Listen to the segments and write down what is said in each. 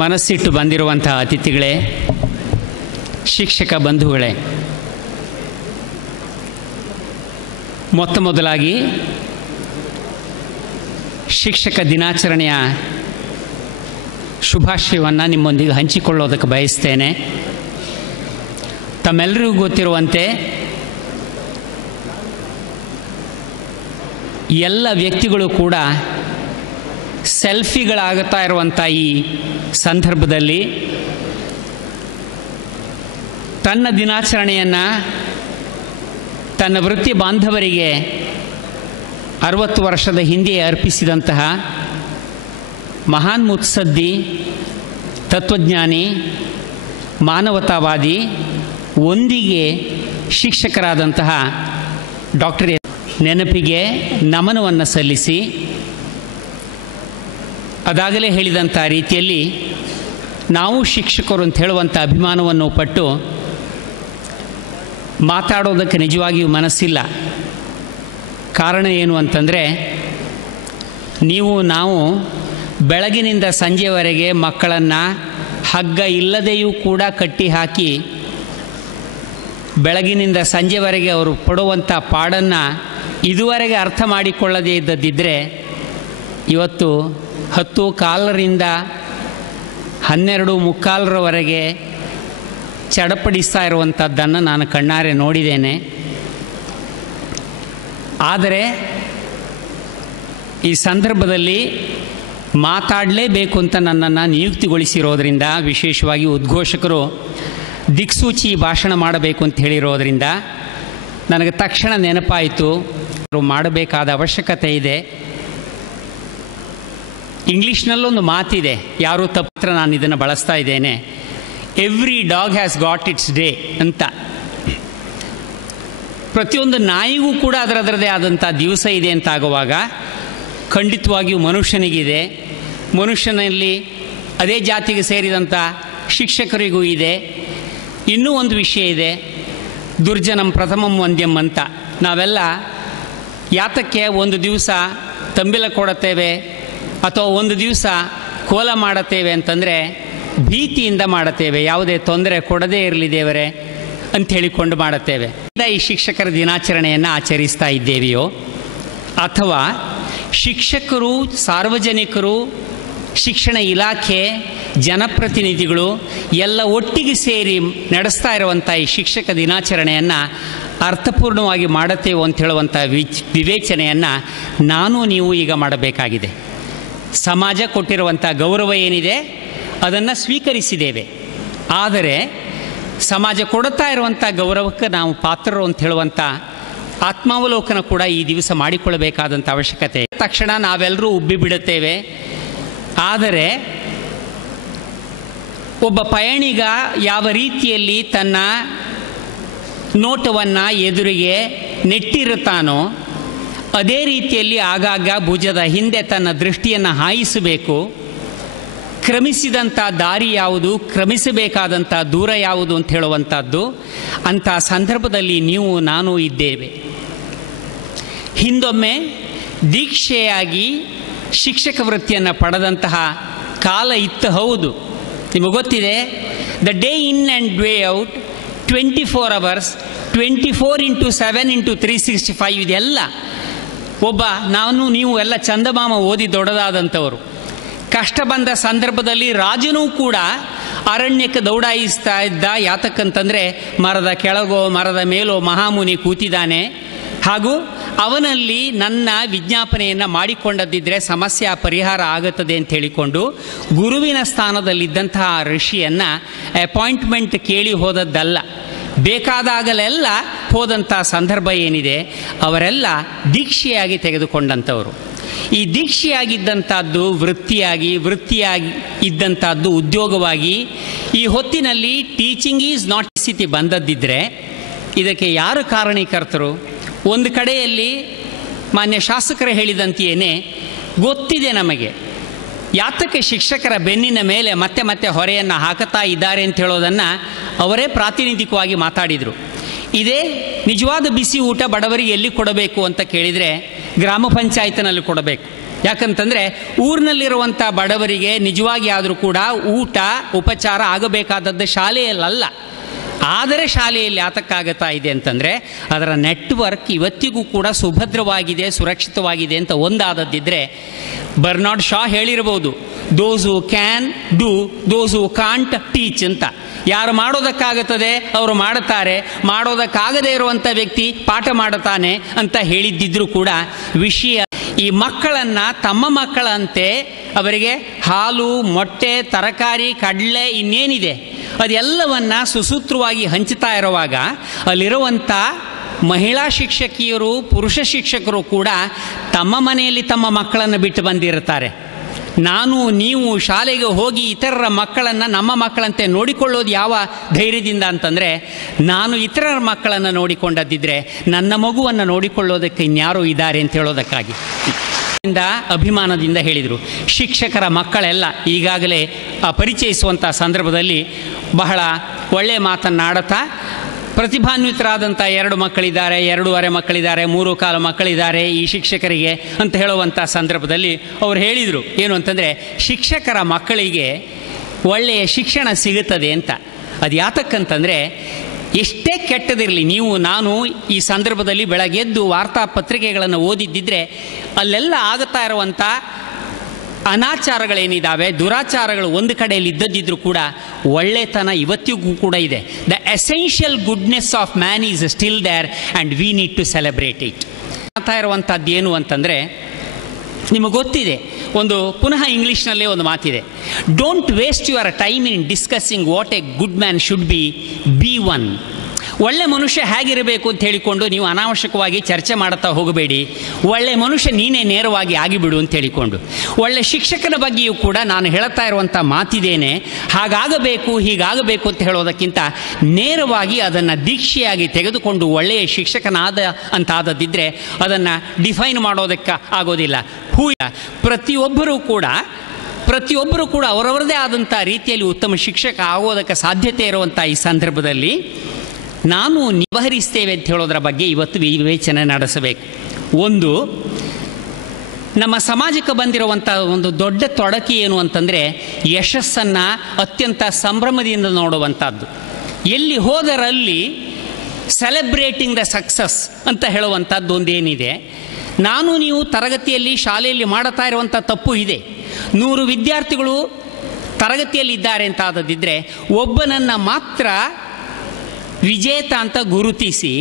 ಮನಸ್ಸಿಟ್ಟು ಬಂದಿರುವಂತಹ ಅತಿಥಿಗಳೇ, ಶಿಕ್ಷಕ ಬಂಧುಗಳೇ, ಮೊದಲಾಗಿ ಶಿಕ್ಷಕ ದಿನಾಚರಣೆಯ ಶುಭಾಶಯವನ್ನು ನಿಮ್ಮೊಂದಿಗೆ ಹಂಚಿಕೊಳ್ಳೋದಕ್ಕೆ ಬಯಸ್ತೇನೆ. ತಮ್ಮೆಲ್ಲರಿಗೂ ಗೊತ್ತಿರುವಂತೆ ಎಲ್ಲ ವ್ಯಕ್ತಿಗಳು ಕೂಡ ಸೆಲ್ಫಿಗಳಾಗುತ್ತಾ ಇರುವಂಥ ಈ ಸಂದರ್ಭದಲ್ಲಿ ತನ್ನ ದಿನಾಚರಣೆಯನ್ನು ತನ್ನ ವೃತ್ತಿ ಬಾಂಧವರಿಗೆ 60 ವರ್ಷದ ಹಿಂದೆ ಅರ್ಪಿಸಿದಂತಹ ಮಹಾನ್ ಮುತ್ಸದ್ದಿ, ತತ್ವಜ್ಞಾನಿ, ಮಾನವತಾವಾದಿ, ಒಂದಿಗೆ ಶಿಕ್ಷಕರಾದಂತಹ ಡಾಕ್ಟರ್ ನೆನಪಿಗೆ ನಮನವನ್ನು ಸಲ್ಲಿಸಿ, ಅದಾಗಲೇ ಹೇಳಿದಂಥ ರೀತಿಯಲ್ಲಿ ನಾವು ಶಿಕ್ಷಕರು ಅಂತ ಹೇಳುವಂಥ ಅಭಿಮಾನವನ್ನು ಪಟ್ಟು ಮಾತಾಡೋದಕ್ಕೆ ನಿಜವಾಗಿಯೂ ಮನಸ್ಸಿಲ್ಲ. ಕಾರಣ ಏನು ಅಂತಂದರೆ, ನಾವು ಬೆಳಗಿನಿಂದ ಸಂಜೆವರೆಗೆ ಮಕ್ಕಳನ್ನು ಹಗ್ಗ ಇಲ್ಲದೆಯೂ ಕೂಡ ಕಟ್ಟಿ ಹಾಕಿ ಬೆಳಗಿನಿಂದ ಸಂಜೆವರೆಗೆ ಅವರು ಪಡುವಂಥ ಪಾಡನ್ನು ಇದುವರೆಗೆ ಅರ್ಥ ಮಾಡಿಕೊಳ್ಳದೇ ಇದ್ದದ್ದಿದ್ದರೆ ಇವತ್ತು 10:15ರಿಂದ 12:45ರವರೆಗೆ ಚಡಪಡಿಸ್ತಾ ಇರುವಂಥದ್ದನ್ನು ನಾನು ಕಣ್ಣಾರೆ ನೋಡಿದ್ದೇನೆ. ಆದರೆ ಈ ಸಂದರ್ಭದಲ್ಲಿ ಮಾತಾಡಲೇಬೇಕು ಅಂತ ನನ್ನನ್ನು ನಿಯುಕ್ತಿಗೊಳಿಸಿರೋದರಿಂದ, ವಿಶೇಷವಾಗಿ ಉದ್ಘೋಷಕರು ದಿಕ್ಸೂಚಿ ಭಾಷಣ ಮಾಡಬೇಕು ಅಂತ ಹೇಳಿರೋದರಿಂದ ನನಗೆ ತಕ್ಷಣ ನೆನಪಾಯಿತು, ಮಾಡಬೇಕಾದ ಅವಶ್ಯಕತೆ ಇದೆ. ಇಂಗ್ಲೀಷ್ನಲ್ಲೊಂದು ಮಾತಿದೆ, ಯಾರೂ ತಪ್ಪತ್ರ ನಾನು ಇದನ್ನು ಬಳಸ್ತಾ ಇದ್ದೇನೆ, every dog has got it's day ಅಂತ. ಪ್ರತಿಯೊಂದು ನಾಯಿಗೂ ಕೂಡ ಅದರದ್ರದ್ದೇ ಆದಂಥ ದಿವಸ ಇದೆ ಅಂತ ಆಗುವಾಗ ಖಂಡಿತವಾಗಿಯೂ ಮನುಷ್ಯನಿಗಿದೆ. ಮನುಷ್ಯನಲ್ಲಿ ಅದೇ ಜಾತಿಗೆ ಸೇರಿದಂಥ ಶಿಕ್ಷಕರಿಗೂ ಇದೆ. ಇನ್ನೂ ಒಂದು ವಿಷಯ ಇದೆ, ದುರ್ಜನಂ ಪ್ರಥಮಂ ವಂದ್ಯಂ ಅಂತ. ನಾವೆಲ್ಲ ಯಾತಕ್ಕೆ ಒಂದು ದಿವಸ ತಂಬಿಲ ಕೊಡುತ್ತೇವೆ ಅಥವಾ ಒಂದು ದಿವಸ ಕೋಲ ಮಾಡುತ್ತೇವೆ ಅಂತಂದರೆ ಭೀತಿಯಿಂದ ಮಾಡುತ್ತೇವೆ, ಯಾವುದೇ ತೊಂದರೆ ಕೊಡದೇ ಇರಲಿ ದೇವರೇ ಅಂತ ಹೇಳಿಕೊಂಡು ಮಾಡುತ್ತೇವೆ. ಈ ಶಿಕ್ಷಕರ ದಿನಾಚರಣೆಯನ್ನು ಆಚರಿಸ್ತಾ ಇದ್ದೇವೆಯೋ ಅಥವಾ ಶಿಕ್ಷಕರು, ಸಾರ್ವಜನಿಕರು, ಶಿಕ್ಷಣ ಇಲಾಖೆ, ಜನಪ್ರತಿನಿಧಿಗಳು ಎಲ್ಲ ಒಟ್ಟಿಗೆ ಸೇರಿ ನಡೆಸ್ತಾ ಇರುವಂಥ ಈ ಶಿಕ್ಷಕ ದಿನಾಚರಣೆಯನ್ನು ಅರ್ಥಪೂರ್ಣವಾಗಿ ಮಾಡುತ್ತೇವೆ ಅಂತ ಹೇಳುವಂಥ ವಿವೇಚನೆಯನ್ನು ನಾನು ನೀವು ಈಗ ಮಾಡಬೇಕಾಗಿದೆ. ಸಮಾಜ ಕೊಟ್ಟಿರುವಂಥ ಗೌರವ ಏನಿದೆ ಅದನ್ನು ಸ್ವೀಕರಿಸಿದ್ದೇವೆ. ಆದರೆ ಸಮಾಜ ಕೊಡುತ್ತಾ ಇರುವಂಥ ಗೌರವಕ್ಕೆ ನಾವು ಪಾತ್ರರು ಅಂತ ಹೇಳುವಂಥ ಆತ್ಮಾವಲೋಕನ ಕೂಡ ಈ ದಿವಸ ಮಾಡಿಕೊಳ್ಳಬೇಕಾದಂಥ ಅವಶ್ಯಕತೆ. ತಕ್ಷಣ ನಾವೆಲ್ಲರೂ ಉಬ್ಬಿ ಬಿಡುತ್ತೇವೆ. ಆದರೆ ಒಬ್ಬ ಪಯಣಿಗ ಯಾವ ರೀತಿಯಲ್ಲಿ ತನ್ನ ನೋಟವನ್ನು ಎದುರಿಗೆ ನೆಟ್ಟಿರುತ್ತಾನೋ ಅದೇ ರೀತಿಯಲ್ಲಿ ಆಗಾಗ ಭುಜದ ಹಿಂದೆ ತನ್ನ ದೃಷ್ಟಿಯನ್ನು ಹಾಯಿಸಬೇಕು. ಕ್ರಮಿಸಿದಂಥ ದಾರಿ ಯಾವುದು, ಕ್ರಮಿಸಬೇಕಾದಂಥ ದೂರ ಯಾವುದು ಅಂತ ಹೇಳುವಂಥದ್ದು. ಅಂಥ ಸಂದರ್ಭದಲ್ಲಿ ನೀವು ನಾನು ಇದ್ದೇವೆ. ಹಿಂದೊಮ್ಮೆ ದೀಕ್ಷೆಯಾಗಿ ಶಿಕ್ಷಕ ವೃತ್ತಿಯನ್ನು ಪಡೆದಂತಹ ಕಾಲ ಇತ್ತು, ಹೌದು. ನಿಮಗೆ ಗೊತ್ತಿದೆ, the day in and day out, 24 hours, 24x7x365 ಇದೆಲ್ಲ ಒಬ್ಬ ನೀವು ಎಲ್ಲ ಚಂದಮಾಮ ಓದಿ ದೊಡ್ಡದಾದಂಥವರು. ಕಷ್ಟ ಬಂದ ಸಂದರ್ಭದಲ್ಲಿ ರಾಜನೂ ಕೂಡ ಅರಣ್ಯಕ್ಕೆ ದೌಡಾಯಿಸ್ತಾ ಇದ್ದ. ಯಾತಕ್ಕಂತಂದರೆ ಮರದ ಕೆಳಗೋ ಮರದ ಮೇಲೋ ಮಹಾಮುನಿ ಕೂತಿದ್ದಾನೆ, ಹಾಗೂ ಅವನಲ್ಲಿ ನನ್ನ ವಿಜ್ಞಾಪನೆಯನ್ನು ಮಾಡಿಕೊಂಡದ್ದಿದ್ದರೆ ಸಮಸ್ಯೆ ಪರಿಹಾರ ಆಗುತ್ತದೆ ಅಂತ ಹೇಳಿಕೊಂಡು ಗುರುವಿನ ಸ್ಥಾನದಲ್ಲಿದ್ದಂತಹ ಋಷಿಯನ್ನು ಅಪಾಯಿಂಟ್ಮೆಂಟ್ ಕೇಳಿ ಹೋದದ್ದಲ್ಲ, ಬೇಕಾದಾಗಲೆಲ್ಲ ಹೋದಂಥ ಸಂದರ್ಭ ಏನಿದೆ ಅವರೆಲ್ಲ ದೀಕ್ಷೆಯಾಗಿ ತೆಗೆದುಕೊಂಡಂಥವರು. ಈ ದೀಕ್ಷೆಯಾಗಿದ್ದಂಥದ್ದು ವೃತ್ತಿಯಾಗಿ ಇದ್ದಂಥದ್ದು ಉದ್ಯೋಗವಾಗಿ, ಈ ಹೊತ್ತಿನಲ್ಲಿ ಟೀಚಿಂಗ್ ಈಸ್ ನಾಟ್ ಸ್ಥಿತಿ ಬಂದದ್ದಿದ್ದರೆ ಇದಕ್ಕೆ ಯಾರು ಕಾರಣೀಕರ್ತರು? ಒಂದು ಕಡೆಯಲ್ಲಿ ಮಾನ್ಯ ಶಾಸಕರು ಹೇಳಿದಂತೆಯೇ ಗೊತ್ತಿದೆ ನಮಗೆ ಯಾತಕ್ಕೆ ಶಿಕ್ಷಕರ ಬೆನ್ನಿನ ಮೇಲೆ ಮತ್ತೆ ಮತ್ತೆ ಹೊರೆಯನ್ನು ಹಾಕುತ್ತಾ ಇದ್ದಾರೆ ಅಂತ ಹೇಳೋದನ್ನು ಅವರೇ ಪ್ರಾತಿನಿಧಿಕವಾಗಿ ಮಾತಾಡಿದರು. ಇದೇ ನಿಜವಾದ ಬಿಸಿ ಊಟ ಬಡವರಿಗೆ ಎಲ್ಲಿ ಕೊಡಬೇಕು ಅಂತ ಕೇಳಿದರೆ ಗ್ರಾಮ ಪಂಚಾಯತ್ನಲ್ಲಿ ಕೊಡಬೇಕು. ಯಾಕಂತಂದರೆ ಊರಿನಲ್ಲಿರುವಂಥ ಬಡವರಿಗೆ ನಿಜವಾಗಿ ಆದರೂ ಕೂಡ ಊಟ ಉಪಚಾರ ಆಗಬೇಕಾದದ್ದು ಶಾಲೆಯಲ್ಲ. ಆದರೆ ಶಾಲೆಯಲ್ಲಿ ಯಾತಕ್ಕಾಗುತ್ತಾ ಇದೆ ಅಂತಂದರೆ ಅದರ ನೆಟ್ವರ್ಕ್ ಇವತ್ತಿಗೂ ಕೂಡ ಸುಭದ್ರವಾಗಿದೆ, ಸುರಕ್ಷಿತವಾಗಿದೆ ಅಂತ ಒಂದಾದದ್ದಿದ್ದರೆ ಬರ್ನಾರ್ಡ್ ಶಾ ಹೇಳಿರ್ಬೋದು, those who can do, those who can't teach ಅಂತ. ಯಾರು ಮಾಡೋದಕ್ಕಾಗುತ್ತದೆ ಅವರು ಮಾಡುತ್ತಾರೆ, ಮಾಡೋದಕ್ಕಾಗದೇ ಇರುವಂಥ ವ್ಯಕ್ತಿ ಪಾಠ ಮಾಡುತ್ತಾನೆ ಅಂತ ಹೇಳಿದ್ದಿದ್ರೂ ಕೂಡ ವಿಷಯ ಈ ಮಕ್ಕಳನ್ನು ತಮ್ಮ ಮಕ್ಕಳಂತೆ ಅವರಿಗೆ ಹಾಲು, ಮೊಟ್ಟೆ, ತರಕಾರಿ, ಕಡಲೆ ಇನ್ನೇನಿದೆ ಅದೆಲ್ಲವನ್ನು ಸುಸೂತ್ರವಾಗಿ ಹಂಚುತ್ತಾ ಇರುವಾಗ ಅಲ್ಲಿರುವಂಥ ಮಹಿಳಾ ಶಿಕ್ಷಕಿಯರು, ಪುರುಷ ಶಿಕ್ಷಕರು ಕೂಡ ತಮ್ಮ ಮನೆಯಲ್ಲಿ ತಮ್ಮ ಮಕ್ಕಳನ್ನು ಬಿಟ್ಟು ಬಂದಿರುತ್ತಾರೆ. ನಾನು ನೀವು ಶಾಲೆಗೆ ಹೋಗಿ ಇತರರ ಮಕ್ಕಳನ್ನು ನಮ್ಮ ಮಕ್ಕಳಂತೆ ನೋಡಿಕೊಳ್ಳೋದು ಯಾವ ಧೈರ್ಯದಿಂದ ಅಂತಂದರೆ, ನಾನು ಇತರರ ಮಕ್ಕಳನ್ನು ನೋಡಿಕೊಂಡದ್ದಿದ್ದರೆ ನನ್ನ ಮಗುವನ್ನು ನೋಡಿಕೊಳ್ಳೋದಕ್ಕೆ ಇನ್ಯಾರೂ ಇದ್ದಾರೆ ಅಂತ ಹೇಳೋದಕ್ಕಾಗಿ ಅಭಿಮಾನದಿಂದ ಹೇಳಿದರು. ಶಿಕ್ಷಕರ ಮಕ್ಕಳೆಲ್ಲ ಈಗಾಗಲೇ ಪರಿಚಯಿಸುವಂಥ ಸಂದರ್ಭದಲ್ಲಿ ಬಹಳ ಒಳ್ಳೆಯ ಮಾತನ್ನಾಡುತ್ತಾ ಪ್ರತಿಭಾನ್ವಿತರಾದಂಥ 2 ಮಕ್ಕಳಿದ್ದಾರೆ, 2.5 ಮಕ್ಕಳಿದ್ದಾರೆ, 3 ಮಕ್ಕಳಿದ್ದಾರೆ ಈ ಶಿಕ್ಷಕರಿಗೆ ಅಂತ ಹೇಳುವಂಥ ಸಂದರ್ಭದಲ್ಲಿ ಅವರು ಹೇಳಿದರು ಏನು ಅಂತಂದರೆ, ಶಿಕ್ಷಕರ ಮಕ್ಕಳಿಗೆ ಒಳ್ಳೆಯ ಶಿಕ್ಷಣ ಸಿಗುತ್ತದೆ ಅಂತ. ಅದು ಯಾತಕ್ಕಂತಂದರೆ ಎಷ್ಟೇ ಕೆಟ್ಟದಿರಲಿ, ನೀವು ನಾನು ಈ ಸಂದರ್ಭದಲ್ಲಿ ಬೆಳಗ್ಗೆದ್ದು ವಾರ್ತಾಪತ್ರಿಕೆಗಳನ್ನು ಓದಿದ್ದಿದ್ರೆ ಅಲ್ಲೆಲ್ಲ ಆಗುತ್ತಾ ಇರುವಂಥ ಅನಾಚಾರಗಳೇನಿದ್ದಾವೆ, ದುರಾಚಾರಗಳು ಒಂದು ಕಡೆಯಲ್ಲಿ ಇದ್ದದ್ದಿದ್ರೂ ಕೂಡ ಒಳ್ಳೆತನ ಇವತ್ತಿಗೂ ಕೂಡ ಇದೆ. The essential goodness of man is still there and we need to celebrate it. ಆಗ್ತಾ ಇರುವಂಥದ್ದು ಏನು ಅಂತಂದರೆ, ನಿಮಗೆ ಗೊತ್ತಿದೆ, ಒಂದು ಪುನಃ ಇಂಗ್ಲೀಷ್ನಲ್ಲೇ ಒಂದು ಮಾತಿದೆ, don't waste your time in discussing what a good man should B one. ಒಳ್ಳೆ ಮನುಷ್ಯ ಹೇಗಿರಬೇಕು ಅಂತ ಹೇಳಿಕೊಂಡು ನೀವು ಅನಾವಶ್ಯಕವಾಗಿ ಚರ್ಚೆ ಮಾಡ್ತಾ ಹೋಗಬೇಡಿ. ಒಳ್ಳೆ ಮನುಷ್ಯ ನೀನೇ ನೇರವಾಗಿ ಆಗಿಬಿಡು ಅಂತ ಹೇಳಿಕೊಂಡು. ಒಳ್ಳೆ ಶಿಕ್ಷಕನ ಬಗ್ಗೆಯೂ ಕೂಡ ನಾನು ಹೇಳ್ತಾ ಇರುವಂಥ ಮಾತಿದ್ದೇನೆ, ಹಾಗಾಗಬೇಕು ಹೀಗಾಗಬೇಕು ಅಂತ ಹೇಳೋದಕ್ಕಿಂತ ನೇರವಾಗಿ ಅದನ್ನು ದೀಕ್ಷೆಯಾಗಿ ತೆಗೆದುಕೊಂಡು ಒಳ್ಳೆಯ ಶಿಕ್ಷಕನಾದ ಅಂತಾದದ್ದಿದ್ದರೆ ಅದನ್ನು ಡಿಫೈನ್ ಮಾಡೋದಕ್ಕೆ ಆಗೋದಿಲ್ಲ. ಪ್ರತಿಯೊಬ್ಬರೂ ಕೂಡ ಅವರವರದೇ ಆದಂಥ ರೀತಿಯಲ್ಲಿ ಉತ್ತಮ ಶಿಕ್ಷಕ ಆಗೋದಕ್ಕೆ ಸಾಧ್ಯತೆ ಇರುವಂಥ ಈ ಸಂದರ್ಭದಲ್ಲಿ ನಾನು ನಿವಹರಿಸ್ತೇವೆ ಅಂತ ಹೇಳೋದರ ಬಗ್ಗೆ ಇವತ್ತು ವಿವೇಚನೆ ನಡೆಸಬೇಕು. ಒಂದು, ನಮ್ಮ ಸಮಾಜಕ್ಕೆ ಬಂದಿರುವಂಥ ಒಂದು ದೊಡ್ಡ ತೊಡಕು ಏನು ಅಂತಂದರೆ ಯಶಸ್ಸನ್ನು ಅತ್ಯಂತ ಸಂಭ್ರಮದಿಂದ ನೋಡುವಂಥದ್ದು. ಎಲ್ಲಿ ಹೋದರಲ್ಲಿ ಸೆಲೆಬ್ರೇಟಿಂಗ್ ದ ಸಕ್ಸಸ್ ಅಂತ ಹೇಳುವಂಥದ್ದು ಒಂದೇನಿದೆ. ನಾನು ನೀವು ತರಗತಿಯಲ್ಲಿ ಶಾಲೆಯಲ್ಲಿ ಮಾಡುತ್ತಾ ಇರುವಂಥ ತಪ್ಪು ಇದೆ. 100 ವಿದ್ಯಾರ್ಥಿಗಳು ತರಗತಿಯಲ್ಲಿದ್ದಾರೆ ಅಂತ ಆದದ್ದಿದ್ದರೆ ಒಬ್ಬನನ್ನು ಮಾತ್ರ ವಿಜೇತ ಅಂತ ಗುರುತಿಸಿ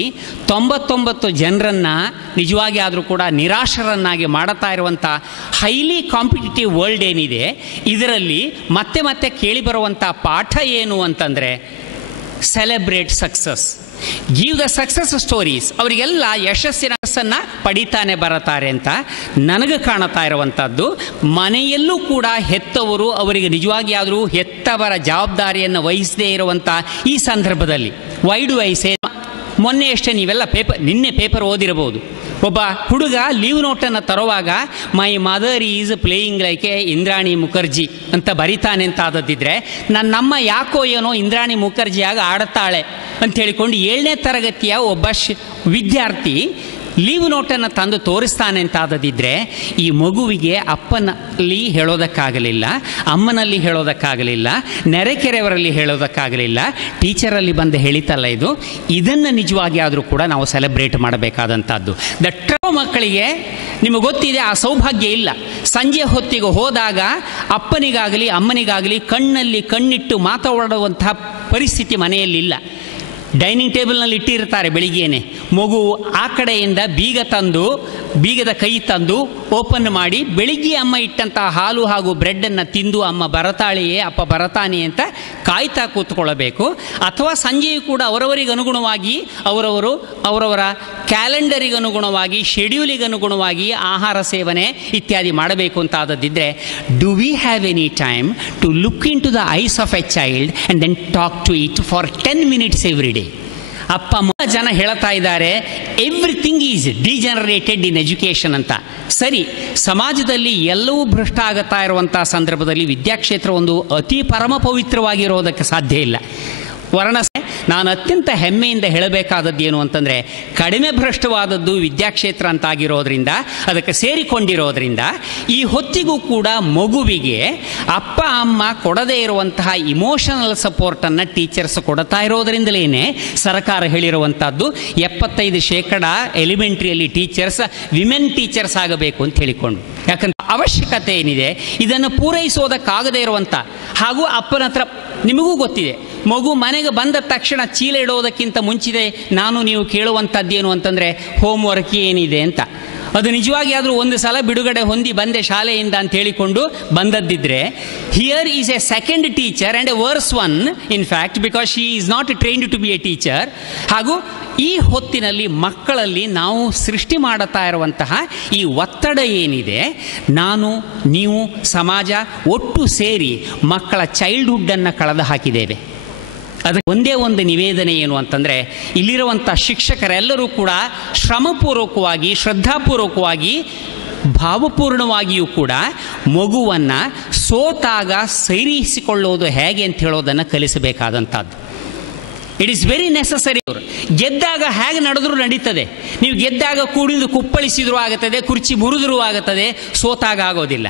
99 ಜನರನ್ನು ನಿಜವಾಗಿ ಆದರೂ ಕೂಡ ನಿರಾಶರನ್ನಾಗಿ ಮಾಡುತ್ತಾ ಇರುವಂಥ ಹೈಲಿ ಕಾಂಪಿಟೇಟಿವ್ ವರ್ಲ್ಡ್ ಏನಿದೆ, ಇದರಲ್ಲಿ ಮತ್ತೆ ಮತ್ತೆ ಕೇಳಿಬರುವಂಥ ಪಾಠ ಏನು ಅಂತಂದರೆ celebrate success, give the success stories. ಅವರಿಗೆಲ್ಲ ಯಶಸ್ಸನ್ನು ಪಡಿತಾನೆ ಬರುತ್ತಾರೆ ಅಂತ ನನಗೆ ಕಾಣುತ್ತಾ ಇರುವಂಥದ್ದು. ಮನೆಯಲ್ಲೂ ಕೂಡ ಹೆತ್ತವರು ಅವರಿಗೆ ನಿಜವಾಗಿ ಆದರೂ ಹೆತ್ತವರ ಜವಾಬ್ದಾರಿಯನ್ನು ವಹಿಸದೇ ಇರುವಂಥ ಈ ಸಂದರ್ಭದಲ್ಲಿ ವೈ ಡು ಐ ಸೇ, ಮೊನ್ನೆ ಅಷ್ಟೇ ನೀವೆಲ್ಲ ನಿನ್ನೆ ಪೇಪರ್ ಓದಿರಬಹುದು, ಒಬ್ಬ ಹುಡುಗ ಲೀವ್ ನೋಟನ್ನು ತರುವಾಗ my mother is playing like a Indrani Mukherjee ಅಂತ ಬರಿತಾನೆ ಅಂತ ಆದದ್ದಿದ್ರೆ ನನ್ನಮ್ಮ ಯಾಕೋ ಏನೋ ಇಂದ್ರಾಣಿ ಮುಖರ್ಜಿಯಾಗಿ ಆಡುತ್ತಾಳೆ ಅಂತ ಹೇಳಿಕೊಂಡು 7ನೇ ತರಗತಿಯ ಒಬ್ಬ ವಿದ್ಯಾರ್ಥಿ ಲೀವ್ ನೋಟನ್ನು ತಂದು ತೋರಿಸ್ತಾನೆ ಅಂತ ಆದದಿದ್ದರೆ ಈ ಮಗುವಿಗೆ ಅಪ್ಪನಲ್ಲಿ ಹೇಳೋದಕ್ಕಾಗಲಿಲ್ಲ, ಅಮ್ಮನಲ್ಲಿ ಹೇಳೋದಕ್ಕಾಗಲಿಲ್ಲ, ನೆರೆಕೆರೆಯವರಲ್ಲಿ ಹೇಳೋದಕ್ಕಾಗಲಿಲ್ಲ, ಟೀಚರಲ್ಲಿ ಬಂದು ಹೇಳಿತಲ್ಲ ಇದನ್ನು ನಿಜವಾಗಿ ಆದರೂ ಕೂಡ ನಾವು ಸೆಲೆಬ್ರೇಟ್ ಮಾಡಬೇಕಾದಂಥದ್ದು. ಮಕ್ಕಳಿಗೆ ನಿಮಗೆ ಗೊತ್ತಿದೆ ಆ ಸೌಭಾಗ್ಯ ಇಲ್ಲ. ಸಂಜೆ ಹೊತ್ತಿಗೆ ಹೋದಾಗ ಅಪ್ಪನಿಗಾಗಲಿ ಅಮ್ಮನಿಗಾಗಲಿ ಕಣ್ಣಲ್ಲಿ ಕಣ್ಣಿಟ್ಟು ಮಾತಾಡುವಂಥ ಪರಿಸ್ಥಿತಿ ಮನೆಯಲ್ಲಿಲ್ಲ. ಡೈನಿಂಗ್ ಟೇಬಲ್ನಲ್ಲಿ ಇಟ್ಟಿರ್ತಾರೆ ಬೆಳಿಗ್ಗೆನೆ. ಮಗು ಆ ಕಡೆಯಿಂದ ಬೀಗದ ಕೈ ತಂದು ಓಪನ್ ಮಾಡಿ ಬೆಳಿಗ್ಗೆ ಅಮ್ಮ ಇಟ್ಟಂಥ ಹಾಲು ಹಾಗೂ ಬ್ರೆಡ್ಡನ್ನು ತಿಂದು ಅಮ್ಮ ಬರತಾಳೆಯೇ ಅಪ್ಪ ಬರತಾನೆ ಅಂತ ಕಾಯ್ತಾ ಕೂತ್ಕೊಳ್ಳಬೇಕು. ಅಥವಾ ಸಂಜೆಯೂ ಕೂಡ ಅವರವರಿಗೆ ಅನುಗುಣವಾಗಿ ಅವರವರ ಕ್ಯಾಲೆಂಡರಿಗೆ ಅನುಗುಣವಾಗಿ ಶೆಡ್ಯೂಲಿಗೆ ಅನುಗುಣವಾಗಿ ಆಹಾರ ಸೇವನೆ ಇತ್ಯಾದಿ ಮಾಡಬೇಕು ಅಂತ ಆದದ್ದಿದ್ದರೆ do we have any time to look into the eyes of a child and then talk to it for 10 minutes every day. ಅಪ್ಪ ಜನ ಹೇಳ್ತಾ ಇದ್ದಾರೆ everything is degenerated in education ಅಂತ. ಸರಿ, ಸಮಾಜದಲ್ಲಿ ಎಲ್ಲವೂ ಭ್ರಷ್ಟ ಆಗುತ್ತಾ ಇರುವಂಥ ಸಂದರ್ಭದಲ್ಲಿ ವಿದ್ಯಾಕ್ಷೇತ್ರ ಒಂದು ಅತಿ ಪರಮ ಪವಿತ್ರವಾಗಿರೋದಕ್ಕೆ ಸಾಧ್ಯ ಇಲ್ಲ. ನಾನು ಅತ್ಯಂತ ಹೆಮ್ಮೆಯಿಂದ ಹೇಳಬೇಕಾದದ್ದು ಏನು ಅಂತಂದರೆ, ಕಡಿಮೆ ಭ್ರಷ್ಟವಾದದ್ದು ವಿದ್ಯಾಕ್ಷೇತ್ರ ಅಂತಾಗಿರೋದ್ರಿಂದ, ಅದಕ್ಕೆ ಸೇರಿಕೊಂಡಿರೋದ್ರಿಂದ ಈ ಹೊತ್ತಿಗೂ ಕೂಡ ಮಗುವಿಗೆ ಅಪ್ಪ ಅಮ್ಮ ಕೊಡದೇ ಇರುವಂತಹ ಇಮೋಷನಲ್ ಸಪೋರ್ಟನ್ನು ಟೀಚರ್ಸ್ ಕೊಡ್ತಾ ಇರೋದ್ರಿಂದಲೇ ಸರ್ಕಾರ ಹೇಳಿರುವಂಥದ್ದು 75% ಎಲಿಮೆಂಟ್ರಿಯಲ್ಲಿ ಟೀಚರ್ಸ್ ವಿಮೆನ್ ಟೀಚರ್ಸ್ ಆಗಬೇಕು ಅಂತ ಹೇಳಿಕೊಂಡು. ಯಾಕಂದ್ರೆ ಅವಶ್ಯಕತೆ ಏನಿದೆ ಇದನ್ನು ಪೂರೈಸೋದಕ್ಕಾಗದೇ ಇರುವಂಥ, ಹಾಗೂ ಅಪ್ಪನ ಹತ್ರ ನಿಮಗೂ ಗೊತ್ತಿದೆ, ಮಗು ಮನೆಗೆ ಬಂದ ತಕ್ಷಣ ಚೀಲ ಇಡೋದಕ್ಕಿಂತ ಮುಂಚಿದೆ ನೀವು ಕೇಳುವಂಥದ್ದೇನು ಅಂತಂದರೆ ಹೋಮ್ವರ್ಕ್ ಏನಿದೆ ಅಂತ. ಅದು ನಿಜವಾಗಿ ಆದರೂ ಒಂದು ಸಲ ಬಿಡುಗಡೆ ಹೊಂದಿ ಬಂದೆ ಶಾಲೆಯಿಂದ ಅಂತ ಹೇಳಿಕೊಂಡು ಬಂದದ್ದಿದ್ರೆ, here is a second teacher and a worse one in fact, because she is not trained to be a teacher. ಹಾಗೂ ಈ ಹೊತ್ತಿನಲ್ಲಿ ಮಕ್ಕಳಲ್ಲಿ ನಾವು ಸೃಷ್ಟಿ ಮಾಡುತ್ತಾ ಇರುವಂತಹ ಈ ಒತ್ತಡ ಏನಿದೆ, ನೀವು ಸಮಾಜ ಒಟ್ಟು ಸೇರಿ ಮಕ್ಕಳ ಚೈಲ್ಡ್ಹುಡ್ಡನ್ನು ಕಳೆದು ಹಾಕಿದ್ದೇವೆ. ಅದಕ್ಕೆ ಒಂದೇ ಒಂದು ನಿವೇದನೆ ಏನು ಅಂತಂದರೆ, ಇಲ್ಲಿರುವಂಥ ಶಿಕ್ಷಕರೆಲ್ಲರೂ ಕೂಡ ಶ್ರಮಪೂರ್ವಕವಾಗಿ, ಶ್ರದ್ಧಾಪೂರ್ವಕವಾಗಿ, ಭಾವಪೂರ್ಣವಾಗಿಯೂ ಕೂಡ ಮಗುವನ್ನು ಸೋತಾಗ ಸೈರಿಸಿಕೊಳ್ಳೋದು ಹೇಗೆ ಅಂತ ಹೇಳೋದನ್ನು ಕಲಿಸಬೇಕಾದಂಥದ್ದು. It is very necessary. ಗೆದ್ದಾಗ ಹೇಗೆ ನಡೆದ್ರೂ ನಡೀತದೆ. ನೀವು ಗೆದ್ದಾಗ ಕುಡಿದು ಕುಪ್ಪಳಿಸಿದ್ರೂ ಆಗುತ್ತದೆ, ಕುರ್ಚಿ ಮುರಿದ್ರೂ ಆಗುತ್ತದೆ, ಸೋತಾಗ ಆಗೋದಿಲ್ಲ.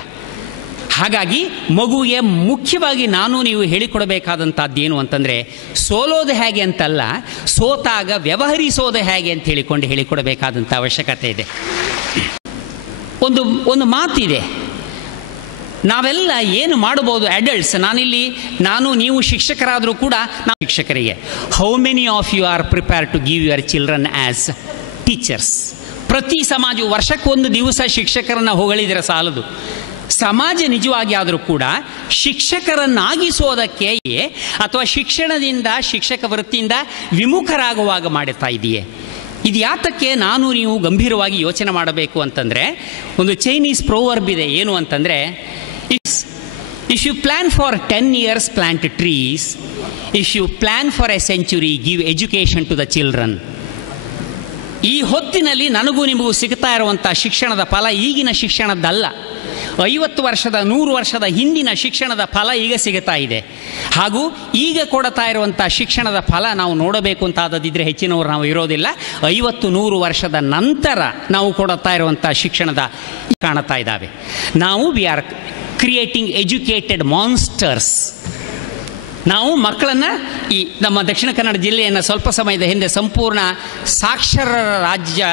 ಹಾಗಾಗಿ ಮಗುವಿಗೆ ಮುಖ್ಯವಾಗಿ ನೀವು ಹೇಳಿಕೊಡಬೇಕಾದಂಥದ್ದೇನು ಅಂತಂದರೆ, ಸೋಲೋದು ಹೇಗೆ ಅಂತಲ್ಲ, ಸೋತಾಗ ವ್ಯವಹರಿಸೋದು ಹೇಗೆ ಅಂತ ಹೇಳಿಕೊಡಬೇಕಾದಂಥ ಅವಶ್ಯಕತೆ ಇದೆ. ಒಂದು ಮಾತಿದೆ, ನಾವೆಲ್ಲ ಏನು ಮಾಡಬಹುದು ಅಡಲ್ಟ್ಸ್, ನೀವು ಶಿಕ್ಷಕರಾದರೂ ಕೂಡ ನಾವು ಶಿಕ್ಷಕರಿಗೆ, how many of you are prepare to give your children as teachers. ಪ್ರತಿ ಸಮಾಜವು ವರ್ಷಕ್ಕೊಂದು ದಿವಸ ಶಿಕ್ಷಕರನ್ನು ಹೊಗಳಿದರೆ ಸಾಲದು. ಸಮಾಜ ನಿಜವಾಗಿ ಆದರೂ ಕೂಡ ಶಿಕ್ಷಕರನ್ನಾಗಿಸೋದಕ್ಕೆ ಅಥವಾ ಶಿಕ್ಷಣದಿಂದ, ಶಿಕ್ಷಕ ವೃತ್ತಿಯಿಂದ ವಿಮುಖರಾಗುವಾಗ ಮಾಡುತ್ತಾ ಇದೆಯೇ? ಇದು ಯಾತಕ್ಕೆ ನೀವು ಗಂಭೀರವಾಗಿ ಯೋಚನೆ ಮಾಡಬೇಕು ಅಂತಂದರೆ, ಒಂದು ಚೈನೀಸ್ ಪ್ರೋವರ್ಬ್ ಇದೆ, ಏನು ಅಂತಂದರೆ, if you plan for 10 years plant trees, if you plan for a century give education to the children. ಈ ಹೊತ್ತಿನಲ್ಲಿ ನನಗೂ ನಿಮಗೂ ಸಿಗ್ತಾ ಇರುವಂಥ ಶಿಕ್ಷಣದ ಫಲ ಈಗಿನ ಶಿಕ್ಷಣದ್ದಲ್ಲ, 50 ವರ್ಷದ 100 ವರ್ಷದ ಹಿಂದಿನ ಶಿಕ್ಷಣದ ಫಲ ಈಗ ಸಿಗುತ್ತಾ ಇದೆ. ಹಾಗೂ ಈಗ ಕೊಡ್ತಾ ಇರುವಂಥ ಶಿಕ್ಷಣದ ಫಲ ನಾವು ನೋಡಬೇಕು ಅಂತಾದದಿದ್ದರೆ ಹೆಚ್ಚಿನವರು ನಾವು ಇರೋದಿಲ್ಲ. 50-100 ವರ್ಷದ ನಂತರ ನಾವು ಕೊಡುತ್ತಾ ಇರುವಂಥ ಶಿಕ್ಷಣದ ಕಾಣುತ್ತಾ ಇದ್ದಾವೆ. We are creating educated monsters. ನಾವು ಮಕ್ಕಳನ್ನು, ಈ ನಮ್ಮ ದಕ್ಷಿಣ ಕನ್ನಡ ಜಿಲ್ಲೆಯನ್ನು ಸ್ವಲ್ಪ ಸಮಯದ ಹಿಂದೆ ಸಂಪೂರ್ಣ ಸಾಕ್ಷರರ ರಾಜ್ಯ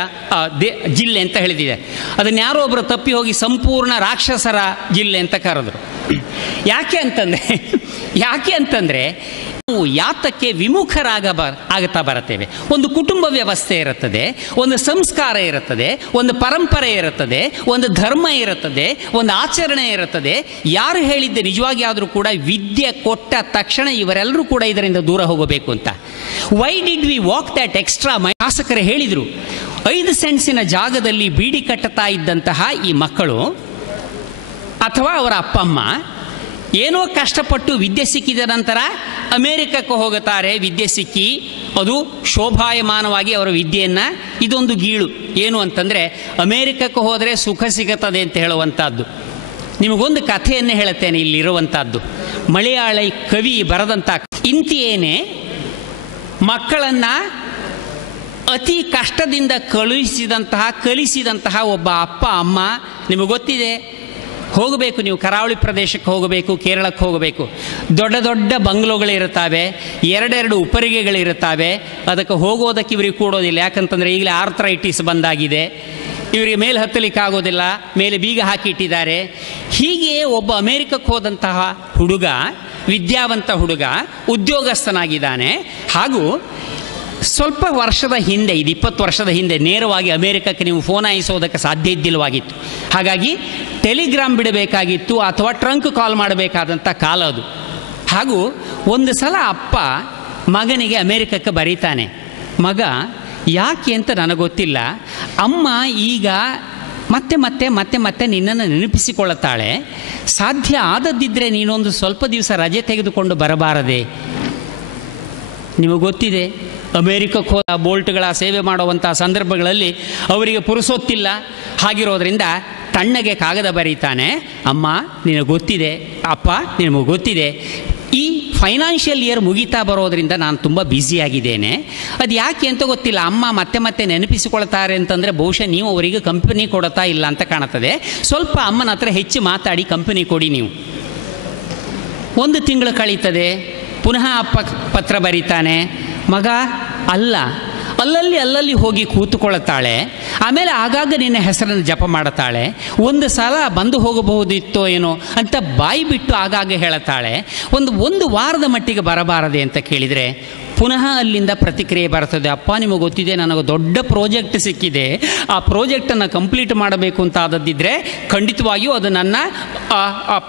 ಜಿಲ್ಲೆ ಅಂತ ಹೇಳಿದಿದೆ. ಅದನ್ನು ಯಾರೋ ಒಬ್ಬರು ತಪ್ಪಿ ಹೋಗಿ ಸಂಪೂರ್ಣ ರಾಕ್ಷಸರ ಜಿಲ್ಲೆ ಅಂತ ಕರೆದ್ರು. ಯಾಕೆ ಅಂತಂದರೆ ನಾವು ಯಾತಕ್ಕೆ ಆಗುತ್ತಾ ಬರುತ್ತೇವೆ? ಒಂದು ಕುಟುಂಬ ವ್ಯವಸ್ಥೆ ಇರುತ್ತದೆ, ಒಂದು ಸಂಸ್ಕಾರ ಇರುತ್ತದೆ, ಒಂದು ಪರಂಪರೆ ಇರುತ್ತದೆ, ಒಂದು ಧರ್ಮ ಇರುತ್ತದೆ, ಒಂದು ಆಚರಣೆ ಇರುತ್ತದೆ. ಯಾರು ಹೇಳಿದ್ದೆ ನಿಜವಾಗಿ ಆದರೂ ಕೂಡ ವಿದ್ಯೆ ಕೊಟ್ಟ ತಕ್ಷಣ ಇವರೆಲ್ಲರೂ ಕೂಡ ಇದರಿಂದ ದೂರ ಹೋಗಬೇಕು ಅಂತ? Why did we walk that extra mile? ಶಾಸಕರು ಹೇಳಿದರು, 5 ಸೆಂಟ್ಸಿನ ಜಾಗದಲ್ಲಿ ಬೀಡಿ ಕಟ್ಟುತ್ತಾ ಇದ್ದಂತಹ ಈ ಮಕ್ಕಳು ಅಥವಾ ಅವರ ಅಪ್ಪಮ್ಮ ಏನೋ ಕಷ್ಟಪಟ್ಟು ವಿದ್ಯೆ ಸಿಕ್ಕಿದ ನಂತರ ಅಮೇರಿಕಕ್ಕೆ ಹೋಗುತ್ತಾರೆ. ವಿದ್ಯೆ ಸಿಕ್ಕಿ ಅದು ಶೋಭಾಯಮಾನವಾಗಿ ಅವರ ವಿದ್ಯೆಯನ್ನು, ಇದೊಂದು ಗೀಳು ಏನು ಅಂತಂದರೆ, ಅಮೇರಿಕಕ್ಕೆ ಹೋದರೆ ಸುಖ ಸಿಗುತ್ತದೆ ಅಂತ ಹೇಳುವಂಥದ್ದು. ನಿಮಗೊಂದು ಕಥೆಯನ್ನೇ ಹೇಳುತ್ತೇನೆ ಇಲ್ಲಿರುವಂಥದ್ದು. ಮಲಯಾಳಿ ಕವಿ ಬರೆದಂಥ ಇಂತಿಯೇನೆ ಮಕ್ಕಳನ್ನು ಅತಿ ಕಷ್ಟದಿಂದ ಕಲಿಸಿದಂತಹ ಒಬ್ಬ ಅಪ್ಪ ಅಮ್ಮ. ನಿಮಗೆ ಗೊತ್ತಿದೆ, ಹೋಗಬೇಕು ನೀವು ಕರಾವಳಿ ಪ್ರದೇಶಕ್ಕೆ ಹೋಗಬೇಕು, ಕೇರಳಕ್ಕೆ ಹೋಗಬೇಕು, ದೊಡ್ಡ ದೊಡ್ಡ ಬಂಗ್ಲೋಗಳಿರುತ್ತವೆ, 2 ಉಪ್ಪರಿಗೆಗಳಿರುತ್ತವೆ. ಅದಕ್ಕೆ ಹೋಗೋದಕ್ಕೆ ಇವರಿಗೆ ಕೂಡೋದಿಲ್ಲ. ಯಾಕಂತಂದರೆ ಈಗಲೇ ಆರ್ಥರೈಟಿಸ್ ಬಂದಾಗಿದೆ, ಇವರಿಗೆ ಮೇಲೆ ಹತ್ತಲಿಕ್ಕಾಗೋದಿಲ್ಲ, ಮೇಲೆ ಬೀಗ ಹಾಕಿಟ್ಟಿದ್ದಾರೆ. ಹೀಗೆ ಒಬ್ಬ ಅಮೇರಿಕಕ್ಕೆ ಹೋದಂತಹ ಹುಡುಗ, ವಿದ್ಯಾವಂತ ಹುಡುಗ, ಉದ್ಯೋಗಸ್ಥನಾಗಿದ್ದಾನೆ. ಹಾಗೂ ಸ್ವಲ್ಪ ವರ್ಷದ ಹಿಂದೆ, ಇದು 20 ವರ್ಷದ ಹಿಂದೆ, ನೇರವಾಗಿ ಅಮೇರಿಕಕ್ಕೆ ನೀವು ಫೋನ್ ಹಾಯಿಸೋದಕ್ಕೆ ಸಾಧ್ಯ ಇದ್ದಿಲ್ಲವಾಗಿತ್ತು. ಹಾಗಾಗಿ ಟೆಲಿಗ್ರಾಮ್ ಬಿಡಬೇಕಾಗಿತ್ತು ಅಥವಾ ಟ್ರಂಕ್ ಕಾಲ್ ಮಾಡಬೇಕಾದಂಥ ಕಾಲ ಅದು. ಹಾಗೂ ಒಂದು ಸಲ ಅಪ್ಪ ಮಗನಿಗೆ ಅಮೇರಿಕಕ್ಕೆ ಬರೀತಾನೆ. ಮಗ ಯಾಕೆ ಅಂತ ನನಗೆ ಗೊತ್ತಿಲ್ಲ, ಅಮ್ಮ ಈಗ ಮತ್ತೆ ಮತ್ತೆ ಮತ್ತೆ ಮತ್ತೆ ನಿನ್ನನ್ನು ನೆನಪಿಸಿಕೊಳ್ಳುತ್ತಾಳೆ, ಸಾಧ್ಯ ಆದದ್ದಿದ್ದರೆ ನೀನೊಂದು ಸ್ವಲ್ಪ ದಿವಸ ರಜೆ ತೆಗೆದುಕೊಂಡು ಬರಬಾರದೆ? ನಿಮಗೆ ಗೊತ್ತಿದೆ, ಅಮೇರಿಕಕ್ಕೆ ಹೋದ ಬೋಲ್ಟ್ಗಳ ಸೇವೆ ಮಾಡುವಂಥ ಸಂದರ್ಭಗಳಲ್ಲಿ ಅವರಿಗೆ ಪುರುಸೊತ್ತಿಲ್ಲ. ಹಾಗಿರೋದ್ರಿಂದ ತಣ್ಣಗೆ ಕಾಗದ ಬರೀತಾನೆ, ಅಮ್ಮ ನಿನಗೆ ಗೊತ್ತಿದೆ, ಅಪ್ಪ ನಿನಗೆ ಗೊತ್ತಿದೆ, ಈ ಫೈನಾನ್ಷಿಯಲ್ ಇಯರ್ ಮುಗಿತಾ ಬರೋದರಿಂದ ನಾನು ತುಂಬ ಬ್ಯುಸಿಯಾಗಿದ್ದೇನೆ. ಅದು ಯಾಕೆ ಅಂತ ಗೊತ್ತಿಲ್ಲ. ಅಮ್ಮ ಮತ್ತೆ ಮತ್ತೆ ನೆನಪಿಸಿಕೊಳ್ತಾರೆ ಅಂತಂದರೆ ಬಹುಶಃ ನೀವು ಅವರಿಗೆ ಕಂಪನಿ ಕೊಡ್ತಾ ಇಲ್ಲ ಅಂತ ಕಾಣುತ್ತದೆ. ಸ್ವಲ್ಪ ಅಮ್ಮನ ಹತ್ರ ಹೆಚ್ಚು ಮಾತಾಡಿ ಕಂಪನಿ ಕೊಡಿ ನೀವು. 1 ತಿಂಗಳು ಕಳೀತದೆ. ಪುನಃ ಅಪ್ಪ ಪತ್ರ ಬರೀತಾನೆ. ಮಗ ಅಲ್ಲಲ್ಲಿ ಹೋಗಿ ಕೂತುಕೊಳ್ಳುತ್ತಾಳೆ. ಆಮೇಲೆ ಆಗಾಗ ನಿನ್ನ ಹೆಸರನ್ನು ಜಪ ಮಾಡುತ್ತಾಳೆ. ಒಂದು ಸಲ ಬಂದು ಹೋಗಬಹುದಿತ್ತೋ ಏನೋ ಅಂತ ಬಾಯಿ ಬಿಟ್ಟು ಆಗಾಗ ಹೇಳುತ್ತಾಳೆ. ಒಂದು ವಾರದ ಮಟ್ಟಿಗೆ ಬರಬಾರದೆ ಅಂತ ಕೇಳಿದರೆ ಪುನಃ ಅಲ್ಲಿಂದ ಪ್ರತಿಕ್ರಿಯೆ ಬರ್ತದೆ. ಅಪ್ಪ ನಿಮಗೆ ಗೊತ್ತಿದೆ, ನನಗೆ ದೊಡ್ಡ ಪ್ರಾಜೆಕ್ಟ್ ಸಿಕ್ಕಿದೆ, ಆ ಪ್ರಾಜೆಕ್ಟನ್ನು ಕಂಪ್ಲೀಟ್ ಮಾಡಬೇಕು ಅಂತ ಆದದ್ದಿದ್ದರೆ ಖಂಡಿತವಾಗಿಯೂ ಅದು ನನ್ನ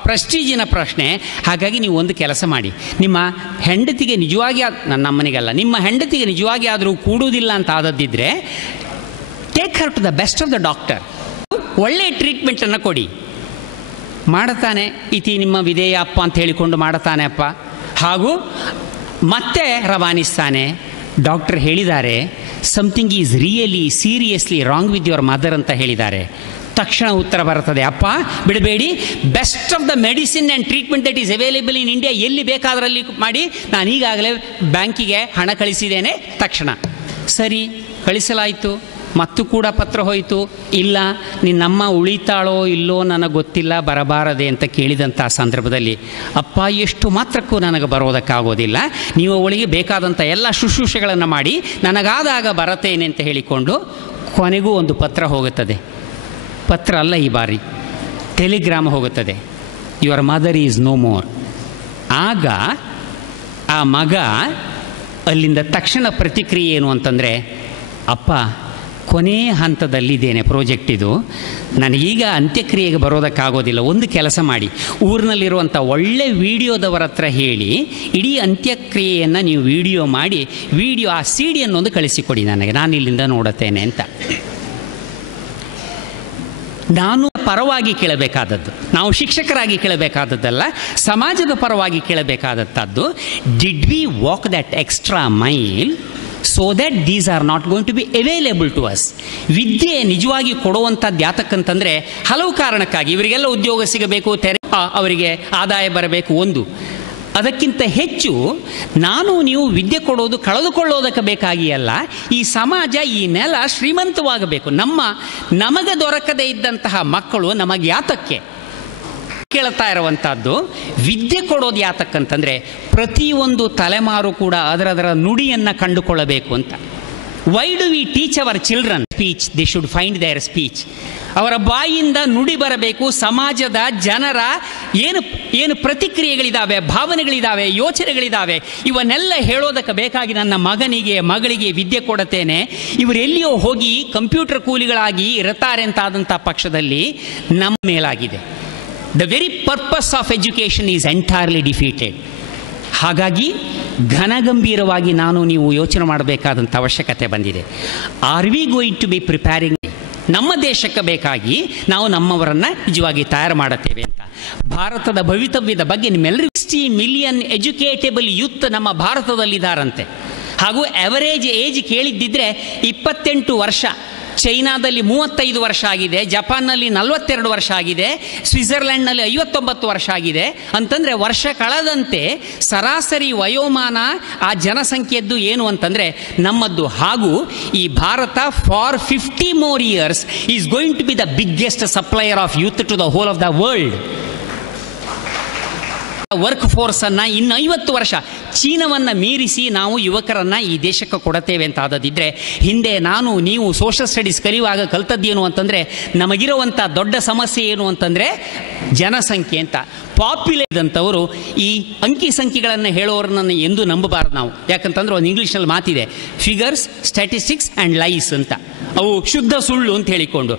ಪ್ರೆಸ್ಟೀಜಿನ ಪ್ರಶ್ನೆ. ಹಾಗಾಗಿ ನೀವು ಒಂದು ಕೆಲಸ ಮಾಡಿ, ನಿಮ್ಮ ಹೆಂಡತಿಗೆ ನಿಜವಾಗಿ ನನ್ನ ಅಮ್ಮನಿಗಲ್ಲ, ನಿಮ್ಮ ಹೆಂಡತಿಗೆ ನಿಜವಾಗಿ ಆದರೂ ಕೂಡುವುದಿಲ್ಲ ಅಂತ ಆದದ್ದಿದ್ದರೆ take her to the best of the doctor. ಒಳ್ಳೆಯ ಟ್ರೀಟ್ಮೆಂಟನ್ನು ಕೊಡಿ. ಮಾಡುತ್ತಾನೆ ಇತಿ ನಿಮ್ಮ ವಿಧೇಯ ಅಪ್ಪ ಅಂತ ಹೇಳಿಕೊಂಡು ಮಾಡುತ್ತಾನೆ ಅಪ್ಪ. ಹಾಗೂ ಮತ್ತೆ ರವಾನಿಸ್ತಾನೆ. ಡಾಕ್ಟರ್ ಹೇಳಿದ್ದಾರೆ something is really seriously wrong with your mother ಅಂತ ಹೇಳಿದ್ದಾರೆ. ತಕ್ಷಣ ಉತ್ತರ ಬರ್ತದೆ, ಅಪ್ಪ ಬಿಡಬೇಡಿ, best of the medicine and treatment that is available in India, ಎಲ್ಲಿ ಬೇಕಾದರಲ್ಲಿ ಮಾಡಿ, ನಾನು ಈಗಾಗಲೇ ಬ್ಯಾಂಕಿಗೆ ಹಣ ಕಳಿಸಿದ್ದೇನೆ. ತಕ್ಷಣ ಸರಿ ಕಳಿಸಲಾಯಿತು. ಮತ್ತು ಕೂಡ ಪತ್ರ ಹೋಯಿತು. ಇಲ್ಲ, ನಿನ್ನಮ್ಮ ಉಳಿತಾಳೋ ಇಲ್ಲೋ ನನಗೆ ಗೊತ್ತಿಲ್ಲ, ಬರಬಾರದೆ ಅಂತ ಕೇಳಿದಂಥ ಸಂದರ್ಭದಲ್ಲಿ ಅಪ್ಪ ಎಷ್ಟು ಮಾತ್ರಕ್ಕೂ ನನಗೆ ಬರೋದಕ್ಕಾಗೋದಿಲ್ಲ, ನೀವು ಅವಳಿಗೆ ಬೇಕಾದಂಥ ಎಲ್ಲ ಶುಶ್ರೂಷೆಗಳನ್ನು ಮಾಡಿ ನನಗಾದಾಗ ಬರತ್ತೇನೆ ಅಂತ ಹೇಳಿಕೊಂಡು ಕೊನೆಗೂ ಒಂದು ಪತ್ರ ಹೋಗುತ್ತದೆ. ಪತ್ರ ಅಲ್ಲ ಈ ಬಾರಿ, ಟೆಲಿಗ್ರಾಮ್ ಹೋಗುತ್ತದೆ. Your mother is no more. ಆಗ ಆ ಮಗ ಅಲ್ಲಿಂದ ತಕ್ಷಣ ಪ್ರತಿಕ್ರಿಯೆ ಏನು ಅಂತಂದರೆ, ಅಪ್ಪ ಕೊನೆ ಹಂತದಲ್ಲಿದ್ದೇನೆ, ಪ್ರಾಜೆಕ್ಟ್ ಇದು, ನನಗೀಗ ಅಂತ್ಯಕ್ರಿಯೆಗೆ ಬರೋದಕ್ಕಾಗೋದಿಲ್ಲ. ಒಂದು ಕೆಲಸ ಮಾಡಿ, ಊರಿನಲ್ಲಿರುವಂಥ ಒಳ್ಳೆ ವಿಡಿಯೋದವರ ಹತ್ರ ಹೇಳಿ ಇಡೀ ಅಂತ್ಯಕ್ರಿಯೆಯನ್ನು ನೀವು ವಿಡಿಯೋ ಮಾಡಿ ಆ CD ಕಳಿಸಿಕೊಡಿ ನನಗೆ, ನಾನು ಇಲ್ಲಿಂದ ನೋಡುತ್ತೇನೆ ಅಂತ. ನಾನು ಪರವಾಗಿ ಕೇಳಬೇಕಾದದ್ದು, ನಾವು ಶಿಕ್ಷಕರಾಗಿ ಕೇಳಬೇಕಾದದ್ದಲ್ಲ, ಸಮಾಜದ ಪರವಾಗಿ ಕೇಳಬೇಕಾದದ್ದು. Did we walk that extra mile so that these are not going to be available to us? ವಿದ್ಯೆ ನಿಜವಾಗಿ ಕೊಡುವಂಥದ್ದು ಯಾತಕ್ಕಂತಂದರೆ ಹಲವು ಕಾರಣಕ್ಕಾಗಿ. ಇವರಿಗೆಲ್ಲ ಉದ್ಯೋಗ ಸಿಗಬೇಕು, ಅವರಿಗೆ ಆದಾಯ ಬರಬೇಕು ಒಂದು. ಅದಕ್ಕಿಂತ ಹೆಚ್ಚು ನಾನು ನೀವು ವಿದ್ಯೆ ಕೊಡೋದು ಕಳೆದುಕೊಳ್ಳೋದಕ್ಕೆ ಬೇಕಾಗಿ ಅಲ್ಲ, ಈ ಸಮಾಜ, ಈ ನೆಲ ಶ್ರೀಮಂತವಾಗಬೇಕು. ನಮಗೆ ದೊರಕದೇ ಇದ್ದಂತಹ ಮಕ್ಕಳು ನಮಗೆ ಯಾತಕ್ಕೆ ಕೇಳ್ತಾ ಇರುವಂಥದ್ದು. ವಿದ್ಯೆ ಕೊಡೋದು ಯಾತಕ್ಕಂತಂದರೆ ಪ್ರತಿಯೊಂದು ತಲೆಮಾರು ಕೂಡ ಅದರ ನುಡಿಯನ್ನು ಕಂಡುಕೊಳ್ಳಬೇಕು ಅಂತ. Why do we teach our children speech? They should find their speech. ಅವರ ಬಾಯಿಯಿಂದ ನುಡಿ ಬರಬೇಕು. ಸಮಾಜದ ಜನರ ಏನು ಪ್ರತಿಕ್ರಿಯೆಗಳಿದ್ದಾವೆ, ಭಾವನೆಗಳಿದ್ದಾವೆ, ಯೋಚನೆಗಳಿದ್ದಾವೆ, ಇವನ್ನೆಲ್ಲ ಹೇಳೋದಕ್ಕೆ ಬೇಕಾಗಿ ನನ್ನ ಮಗಳಿಗೆ ವಿದ್ಯೆ ಕೊಡುತ್ತೇನೆ, ಇವರು ಎಲ್ಲಿಯೋ ಹೋಗಿ ಕಂಪ್ಯೂಟರ್ ಕೂಲಿಗಳಾಗಿ ಇರುತ್ತಾರೆ ಅಂತಾದಂಥ ಪಕ್ಷದಲ್ಲಿ ನಮ್ಮ ಮೇಲಾಗಿದೆ. The very purpose of education is entirely defeated. ಹಾಗಾಗಿ ಘನಗಂಭೀರವಾಗಿ ನಾನು ನೀವು ಯೋಚನೆ ಮಾಡಬೇಕಾದಂಥ ಅವಶ್ಯಕತೆ ಬಂದಿದೆ. Are we going to be preparing? ನಮ್ಮ ದೇಶಕ್ಕೆ ಬೇಕಾಗಿ ನಾವು ನಮ್ಮವರನ್ನು ನಿಜವಾಗಿ ತಯಾರು ಮಾಡುತ್ತೇವೆ ಅಂತ. ಭಾರತದ ಭವಿತವ್ಯದ ಬಗ್ಗೆ ನಿಮ್ಮೆಲ್ಲರಿಗೂ 60 ಮಿಲಿಯನ್ ಎಜುಕೇಟೇಬಲ್ ಯೂತ್ ನಮ್ಮ ಭಾರತದಲ್ಲಿದ್ದಾರಂತೆ. ಹಾಗೂ ಅವರೇಜ್ ಏಜ್ ಕೇಳಿದ್ದಿದ್ರೆ 28 ವರ್ಷ. ಚೈನಾದಲ್ಲಿ 35 ವರ್ಷ ಆಗಿದೆ, ಜಪಾನ್ನಲ್ಲಿ 42 ವರ್ಷ ಆಗಿದೆ, ಸ್ವಿಟ್ಜರ್ಲ್ಯಾಂಡ್ನಲ್ಲಿ 59 ವರ್ಷ ಆಗಿದೆ. ಅಂತಂದರೆ ವರ್ಷ ಕಳೆದಂತೆ ಸರಾಸರಿ ವಯೋಮಾನ ಆ ಜನಸಂಖ್ಯೆಯದ್ದು ಏನು ಅಂತಂದರೆ ನಮ್ಮದ್ದು. ಹಾಗೂ ಈ Bharat for 50 more years is going to be the biggest supplier of youth to the whole of the world. Work ಫೋರ್ಸನ್ನು ಇನ್ನು 50 ವರ್ಷ ಚೀನಾವನ್ನು ಮೀರಿಸಿ ನಾವು ಯುವಕರನ್ನು ಈ ದೇಶಕ್ಕೆ ಕೊಡುತ್ತೇವೆ ಅಂತ ಆದದಿದ್ದರೆ, ಹಿಂದೆ ನಾನು ನೀವು ಸೋಷಲ್ ಸ್ಟಡೀಸ್ ಕಲಿಯುವಾಗ ಕಲ್ತದ್ದೇನು ಅಂತಂದರೆ ನಮಗಿರುವಂಥ ದೊಡ್ಡ ಸಮಸ್ಯೆ ಏನು ಅಂತಂದರೆ ಜನಸಂಖ್ಯೆ ಅಂತ. ಪಾಪ್ಯುಲೇಷನ್ ಅಂತವರು ಈ ಅಂಕಿ ಸಂಖ್ಯೆಗಳನ್ನು ಹೇಳೋರನ್ನ ಎಂದೂ ನಂಬಬಾರ್ದು ನಾವು. ಯಾಕಂತಂದ್ರೆ ಒಂದು ಇಂಗ್ಲೀಷ್ನಲ್ಲಿ ಮಾತಿದೆ, ಫಿಗರ್ಸ್, ಸ್ಟ್ಯಾಟಿಸ್ಟಿಕ್ಸ್ ಆ್ಯಂಡ್ ಲೈಸ್ ಅಂತ. ಅವು ಶುದ್ಧ ಸುಳ್ಳು ಅಂತ ಹೇಳಿಕೊಂಡು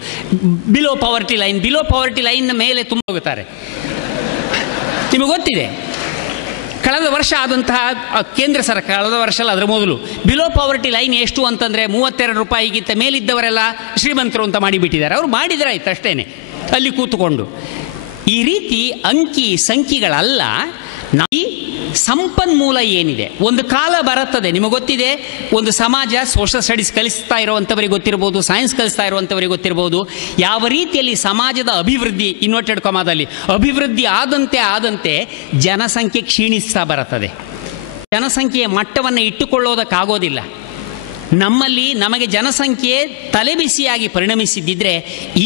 ಬಿಲೋ ಪವರ್ಟಿ ಲೈನ್ ಮೇಲೆ ತುಂಬ ಹೋಗುತ್ತಾರೆ. ನಿಮಗೆ ಗೊತ್ತಿದೆ, ಕಳೆದ ವರ್ಷ ಆದಂತಹ ಕೇಂದ್ರ ಸರ್ಕಾರ, ಕಳೆದ ವರ್ಷ ಅಲ್ಲ ಅದರ ಮೊದಲು, ಬಿಲೋ ಪವರ್ಟಿ ಲೈನ್ ಎಷ್ಟು ಅಂತಂದರೆ 32 ರೂಪಾಯಿಗಿಂತ ಮೇಲಿದ್ದವರೆಲ್ಲ ಶ್ರೀಮಂತರು ಅಂತ ಮಾಡಿಬಿಟ್ಟಿದ್ದಾರೆ. ಅವರು ಮಾಡಿದರೆ ಆಯ್ತು ಅಷ್ಟೇ, ಅಲ್ಲಿ ಕೂತ್ಕೊಂಡು. ಈ ರೀತಿ ಅಂಕಿ ಸಂಖ್ಯೆಗಳಲ್ಲ, ಈ ಸಂಪನ್ಮೂಲ ಏನಿದೆ, ಒಂದು ಕಾಲ ಬರುತ್ತದೆ, ನಿಮಗೆ ಗೊತ್ತಿದೆ, ಒಂದು ಸಮಾಜ ಸೋಷಲ್ ಸ್ಟಡೀಸ್ ಕಲಿಸ್ತಾ ಇರುವಂಥವರಿಗೆ ಗೊತ್ತಿರ್ಬೋದು, ಸೈನ್ಸ್ ಕಲಿಸ್ತಾ ಇರುವಂಥವರಿಗೆ ಗೊತ್ತಿರ್ಬೋದು, ಯಾವ ರೀತಿಯಲ್ಲಿ ಸಮಾಜದ ಅಭಿವೃದ್ಧಿ, ಇನ್ವರ್ಟೆಡ್ ಕಾಮಾದಲ್ಲಿ ಅಭಿವೃದ್ಧಿ ಆದಂತೆ ಜನಸಂಖ್ಯೆ ಕ್ಷೀಣಿಸ್ತಾ ಬರುತ್ತದೆ. ಜನಸಂಖ್ಯೆಯ ಮಟ್ಟವನ್ನು ಇಟ್ಟುಕೊಳ್ಳೋದಕ್ಕಾಗೋದಿಲ್ಲ. ನಮಗೆ ಜನಸಂಖ್ಯೆ ತಲೆಬಿಸಿಯಾಗಿ ಪರಿಣಮಿಸಿದ್ದಿದ್ರೆ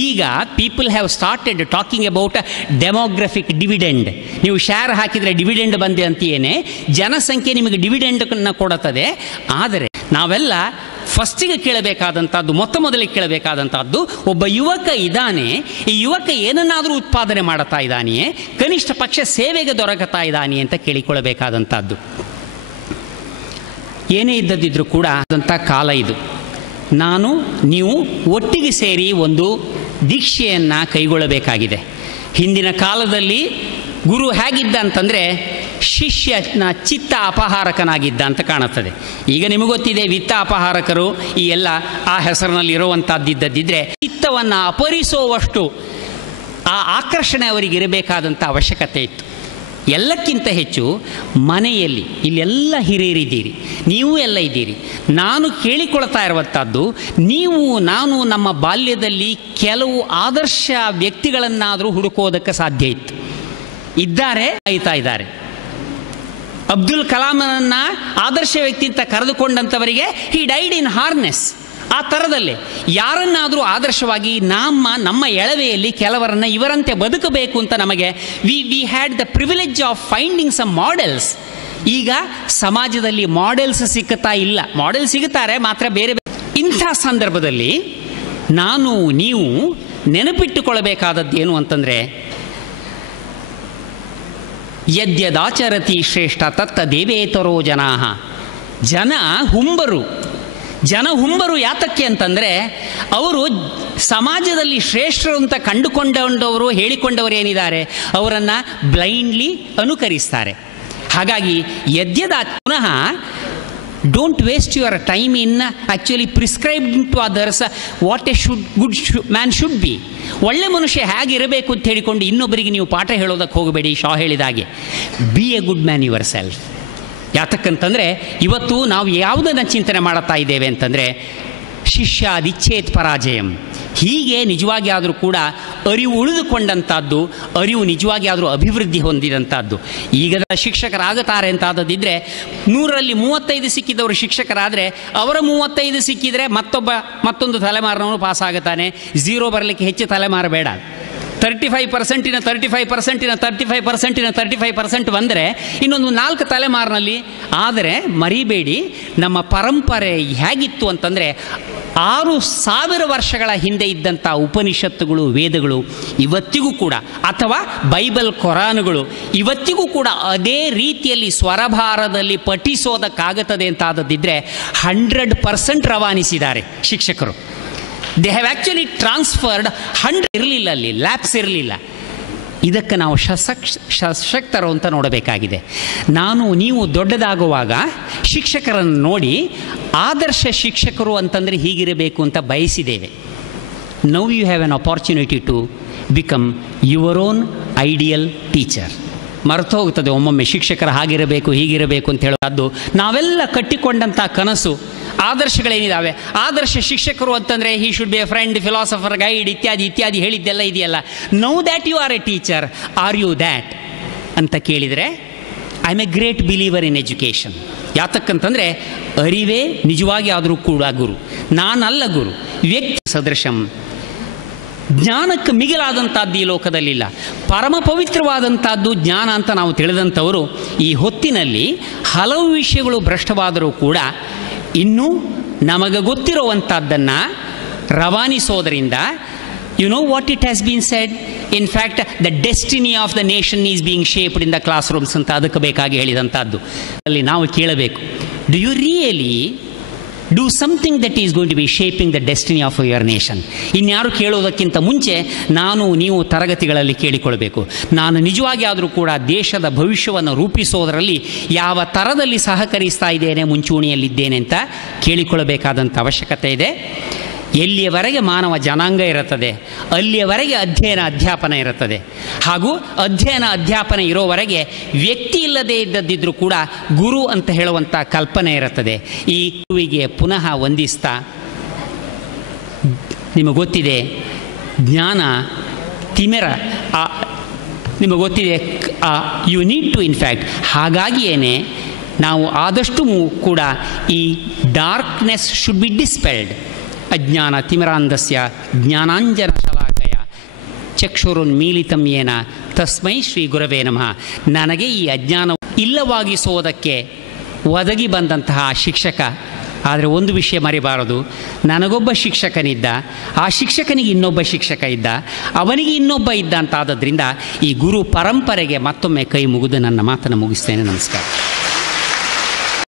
ಈಗ people have started talking about demographic dividend. ನೀವು ಶೇರ್ ಹಾಕಿದರೆ ಡಿವಿಡೆಂಡ್ ಬಂದೆ ಅಂತೀಯೇನೆ, ಜನಸಂಖ್ಯೆ ನಿಮಗೆ ಡಿವಿಡೆಂಡನ್ನು ಕೊಡುತ್ತದೆ. ಆದರೆ ನಾವೆಲ್ಲ ಫಸ್ಟಿಗೆ ಕೇಳಬೇಕಾದಂಥದ್ದು, ಮೊದಲಿಗೆ ಕೇಳಬೇಕಾದಂಥದ್ದು, ಒಬ್ಬ ಯುವಕ ಇದ್ದಾನೆ, ಈ ಯುವಕ ಏನನ್ನಾದರೂ ಉತ್ಪಾದನೆ ಮಾಡುತ್ತಾ ಇದ್ದಾನೆಯೇ, ಕನಿಷ್ಠ ಪಕ್ಷ ಸೇವೆಗೆ ದೊರಕುತ್ತಾ ಇದ್ದಾನೆ ಅಂತ ಕೇಳಿಕೊಳ್ಳಬೇಕಾದಂಥದ್ದು. ಏನೇ ಇದ್ದದಿದ್ರೂ ಕೂಡ ಅಂಥ ಕಾಲ ಇದು. ನೀವು ಒಟ್ಟಿಗೆ ಸೇರಿ ಒಂದು ದೀಕ್ಷೆಯನ್ನು ಕೈಗೊಳ್ಳಬೇಕಾಗಿದೆ. ಹಿಂದಿನ ಕಾಲದಲ್ಲಿ ಗುರು ಹೇಗಿದ್ದ ಅಂತಂದರೆ ಶಿಷ್ಯನ ಚಿತ್ತ ಅಪಹಾರಕನಾಗಿದ್ದ ಅಂತ ಕಾಣುತ್ತದೆ. ಈಗ ನಿಮಗೆ ಗೊತ್ತಿದೆ, ವಿತ್ತ ಅಪಹಾರಕರು ಈ ಎಲ್ಲ ಆ ಹೆಸರಿನಲ್ಲಿ ಇರುವಂಥದ್ದಿದ್ದದಿದ್ದರೆ ಚಿತ್ತವನ್ನು ಅಪಹರಿಸುವಷ್ಟು ಆ ಆಕರ್ಷಣೆ ಅವರಿಗೆ ಇರಬೇಕಾದಂಥ ಅವಶ್ಯಕತೆ ಇತ್ತು. ಎಲ್ಲಕ್ಕಿಂತ ಹೆಚ್ಚು ಮನೆಯಲ್ಲಿ ಇಲ್ಲೆಲ್ಲ ಹಿರಿಯರಿದ್ದೀರಿ, ನೀವು ಎಲ್ಲ ಇದ್ದೀರಿ. ನಾನು ಕೇಳಿಕೊಳ್ತಾ ಇರುವಂಥದ್ದು, ನಾನು ನಮ್ಮ ಬಾಲ್ಯದಲ್ಲಿ ಕೆಲವು ಆದರ್ಶ ವ್ಯಕ್ತಿಗಳನ್ನಾದರೂ ಹುಡುಕೋದಕ್ಕೆ ಸಾಧ್ಯ ಇತ್ತು. ಆಯ್ತಾ ಇದ್ದಾರೆ. ಅಬ್ದುಲ್ ಕಲಾಮನನ್ನು ಆದರ್ಶ ವ್ಯಕ್ತಿ ಅಂತ ಕರೆದುಕೊಂಡಂಥವರಿಗೆ ಹಿ ಡೈಡ್ ಇನ್ ಹಾರ್ನೆಸ್. ಆ ಥರದಲ್ಲೇ ಯಾರನ್ನಾದರೂ ಆದರ್ಶವಾಗಿ ನಮ್ಮ ಎಳವೆಯಲ್ಲಿ ಕೆಲವರನ್ನು ಇವರಂತೆ ಬದುಕಬೇಕು ಅಂತ ನಮಗೆ we had the privilege of finding some models. ಈಗ ಸಮಾಜದಲ್ಲಿ ಮಾಡೆಲ್ಸ್ ಸಿಗ್ತಾ ಇಲ್ಲ, ಮಾಡೆಲ್ ಸಿಗುತ್ತಾರೆ ಮಾತ್ರ ಬೇರೆ. ಇಂಥ ಸಂದರ್ಭದಲ್ಲಿ ನೀವು ನೆನಪಿಟ್ಟುಕೊಳ್ಳಬೇಕಾದದ್ದು ಏನು ಅಂತಂದರೆ, ಯದ್ಯದಾಚರತಿ ಶ್ರೇಷ್ಠ ತತ್ತ ದೇವೇತರೋ ಜನಾಃ. ಜನ ಹುಂಬರು ಯಾತಕ್ಕೆ ಅಂತಂದರೆ, ಅವರು ಸಮಾಜದಲ್ಲಿ ಶ್ರೇಷ್ಠರು ಅಂತ ಕಂಡುಕೊಂಡವರು ಹೇಳಿಕೊಂಡವರು ಏನಿದ್ದಾರೆ ಅವರನ್ನು ಬ್ಲೈಂಡ್ಲಿ ಅನುಕರಿಸ್ತಾರೆ. ಹಾಗಾಗಿ ಪುನಃ don't waste your time in actually prescribed to others what a good man should be. ಒಳ್ಳೆ ಮನುಷ್ಯ ಹೇಗಿರಬೇಕು ಅಂತ ಹೇಳಿಕೊಂಡು ಇನ್ನೊಬ್ಬರಿಗೆ ನೀವು ಪಾಠ ಹೇಳೋದಕ್ಕೆ ಹೋಗಬೇಡಿ. ಶಾ ಹೇಳಿದಾಗೆ be a good man yourself. ಯಾತಕ್ಕಂತಂದರೆ ಇವತ್ತು ನಾವು ಯಾವುದನ್ನು ಚಿಂತನೆ ಮಾಡುತ್ತಾ ಇದ್ದೇವೆ ಅಂತಂದರೆ, ಶಿಷ್ಯಾದಿಚ್ಛೇತ್ ಪರಾಜಯಂ. ಹೀಗೆ ನಿಜವಾಗಿ ಆದರೂ ಕೂಡ ಅರಿವು ಉಳಿದುಕೊಂಡಂಥದ್ದು, ಅರಿವು ನಿಜವಾಗಿ ಆದರೂ ಅಭಿವೃದ್ಧಿ ಹೊಂದಿದಂಥದ್ದು. ಈಗ ಶಿಕ್ಷಕರಾಗುತ್ತಾರೆ ಅಂತಾದದಿದ್ದರೆ 100ರಲ್ಲಿ 35 ಸಿಕ್ಕಿದವರು ಶಿಕ್ಷಕರಾದರೆ, ಅವರ 35 ಸಿಕ್ಕಿದರೆ ಮತ್ತೊಂದು ತಲೆಮಾರಿನವನು ಪಾಸ್ ಆಗುತ್ತಾನೆ. 0 ಬರಲಿಕ್ಕೆ ಹೆಚ್ಚು ತಲೆಮಾರು ಬೇಡ. 35% ಬಂದರೆ ಇನ್ನೊಂದು 4 ತಲೆಮಾರಿನಲ್ಲಿ. ಆದರೆ ಮರಿಬೇಡಿ, ನಮ್ಮ ಪರಂಪರೆ ಹೇಗಿತ್ತು ಅಂತಂದರೆ 6000 ವರ್ಷಗಳ ಹಿಂದೆ ಇದ್ದಂಥ ಉಪನಿಷತ್ತುಗಳು, ವೇದಗಳು ಇವತ್ತಿಗೂ ಕೂಡ, ಅಥವಾ ಬೈಬಲ್ ಕೊರಾನುಗಳು ಇವತ್ತಿಗೂ ಕೂಡ ಅದೇ ರೀತಿಯಲ್ಲಿ ಸ್ವರಭಾರದಲ್ಲಿ ಪಠಿಸೋದಕ್ಕಾಗುತ್ತದೆ ಅಂತಾದದಿದ್ದರೆ 100% ರವಾನಿಸಿದ್ದಾರೆ ಶಿಕ್ಷಕರು. ದೇ ಹ್ಯಾವ್ ಆ್ಯಕ್ಚುಲಿ ಟ್ರಾನ್ಸ್ಫರ್ಡ್ 100 ಇರಲಿಲ್ಲ, ಅಲ್ಲಿ ಲ್ಯಾಪ್ಸ್ ಇರಲಿಲ್ಲ. ಇದಕ್ಕೆ ನಾವು ಸಶಕ್ತರು ಅಂತ ನೋಡಬೇಕಾಗಿದೆ. ನೀವು ದೊಡ್ಡದಾಗುವಾಗ ಶಿಕ್ಷಕರನ್ನು ನೋಡಿ ಆದರ್ಶ ಶಿಕ್ಷಕರು ಅಂತಂದರೆ ಹೀಗಿರಬೇಕು ಅಂತ ಬಯಸಿದ್ದೇವೆ. Now you have an opportunity to become your own ideal teacher. ಮರೆತು ಹೋಗ್ತದೆ ಒಮ್ಮೊಮ್ಮೆ ಶಿಕ್ಷಕರು ಹಾಗಿರಬೇಕು ಹೀಗಿರಬೇಕು ಅಂತ ಹೇಳೋದು. ನಾವೆಲ್ಲ ಕಟ್ಟಿಕೊಂಡಂಥ ಕನಸು, ಆದರ್ಶಗಳೇನಿದ್ದಾವೆ, ಆದರ್ಶ ಶಿಕ್ಷಕರು ಅಂತಂದರೆ he should be a friend, philosopher, guide ಇತ್ಯಾದಿ ಹೇಳಿದ್ದೆಲ್ಲ ಇದೆಯಲ್ಲ. Now that you are a teacher, are you that ಅಂತ ಕೇಳಿದರೆ I am a great believer in education. ಯಾತಕ್ಕಂತಂದರೆ ಅರಿವೇ ನಿಜವಾಗಿ ಆದರೂ ಕೂಡ ಗುರು, ನಾನಲ್ಲ ಗುರು. ವ್ಯಕ್ತಿ ಸದೃಶಂ. ಜ್ಞಾನಕ್ಕೆ ಮಿಗಿಲಾದಂಥದ್ದು ಈ ಲೋಕದಲ್ಲಿಲ್ಲ. ಪರಮ ಪವಿತ್ರವಾದಂಥದ್ದು ಜ್ಞಾನ ಅಂತ ನಾವು ತಿಳಿದಂಥವರು ಈ ಹೊತ್ತಿನಲ್ಲಿ ಹಲವು ವಿಷಯಗಳು ಭ್ರಷ್ಟವಾದರೂ ಕೂಡ ಇನ್ನೂ ನಮಗೆ ಗೊತ್ತಿರುವಂಥದ್ದನ್ನು ರವಾನಿಸೋದರಿಂದ, you know what it has been said, in fact the destiny of the nation is being shaped in the classrooms ಅಂತ ಅದಕ್ಕೆ ಬೇಕಾಗಿ ಹೇಳಿದಂಥದ್ದು. ಅಲ್ಲಿ ನಾವು ಕೇಳಬೇಕು, do you really do something that is going to be shaping the destiny of your nation? ಇನ್ಯಾರು ಕೇಳೋದಕ್ಕಿಂತ ಮುಂಚೆ ನೀವು ತರಗತಿಗಳಲ್ಲಿ ಕೇಳಿಕೊಳ್ಬೇಕು, ನಾನು ನಿಜವಾಗಿ ಆದರೂ ಕೂಡ ದೇಶದ ಭವಿಷ್ಯವನ್ನು ರೂಪಿಸೋದರಲ್ಲಿ ಯಾವ ಥರದಲ್ಲಿ ಸಹಕರಿಸ್ತಾ ಇದ್ದೇನೆ, ಮುಂಚೂಣಿಯಲ್ಲಿದ್ದೇನೆ ಅಂತ ಕೇಳಿಕೊಳ್ಳಬೇಕಾದಂಥ ಅವಶ್ಯಕತೆ ಇದೆ. ಎಲ್ಲಿಯವರೆಗೆ ಮಾನವ ಜನಾಂಗ ಇರುತ್ತದೆ ಅಲ್ಲಿಯವರೆಗೆ ಅಧ್ಯಯನ ಅಧ್ಯಾಪನ ಇರುತ್ತದೆ. ಹಾಗೂ ಅಧ್ಯಯನ ಅಧ್ಯಾಪನ ಇರೋವರೆಗೆ ವ್ಯಕ್ತಿ ಇಲ್ಲದೇ ಇದ್ದದ್ದಿದ್ರೂ ಕೂಡ ಗುರು ಅಂತ ಹೇಳುವಂಥ ಕಲ್ಪನೆ ಇರುತ್ತದೆ. ಈ ಗುರುವಿಗೆ ಪುನಃ ವಂದಿಸ್ತಾ, ನಿಮಗೆ ಗೊತ್ತಿದೆ ಜ್ಞಾನ ತಿಮಿರ, ನಿಮಗೆ ಗೊತ್ತಿದೆ ಯು ನೀಡ್ ಟು ಇನ್ಫ್ಯಾಕ್ಟ್, ಹಾಗಾಗಿಯೇ ನಾವು ಆದಷ್ಟು ಕೂಡ ಈ ಡಾರ್ಕ್ನೆಸ್ ಶುಡ್ ಬಿ ಡಿಸ್ಪೆಲ್ಡ್. ಅಜ್ಞಾನ ತಿಮಿರಾಂಧಸ್ಯ ಜ್ಞಾನಾಂಜನ ಶಲಾಕಯ ಚಕ್ಷುರುನ್ಮೀಲಿತಂ ಯೇನ ತಸ್ಮೈ ಶ್ರೀ ಗುರವೇ ನಮಃ. ನನಗೆ ಈ ಅಜ್ಞಾನ ಇಲ್ಲವಾಗಿಸೋದಕ್ಕೆ ಒದಗಿ ಬಂದಂತಹ ಶಿಕ್ಷಕ. ಆದರೆ ಒಂದು ವಿಷಯ ಮರಿಬಾರದು, ನನಗೊಬ್ಬ ಶಿಕ್ಷಕನಿದ್ದ, ಆ ಶಿಕ್ಷಕನಿಗೆ ಇನ್ನೊಬ್ಬ ಶಿಕ್ಷಕ ಇದ್ದ, ಅವನಿಗೆ ಇನ್ನೊಬ್ಬ ಇದ್ದ ಅಂತಾದ್ದರಿಂದ ಈ ಗುರು ಪರಂಪರೆಗೆ ಮತ್ತೊಮ್ಮೆ ಕೈ ಮುಗಿದು ನನ್ನ ಮಾತನ್ನು ಮುಗಿಸ್ತೇನೆ. ನಮಸ್ಕಾರ.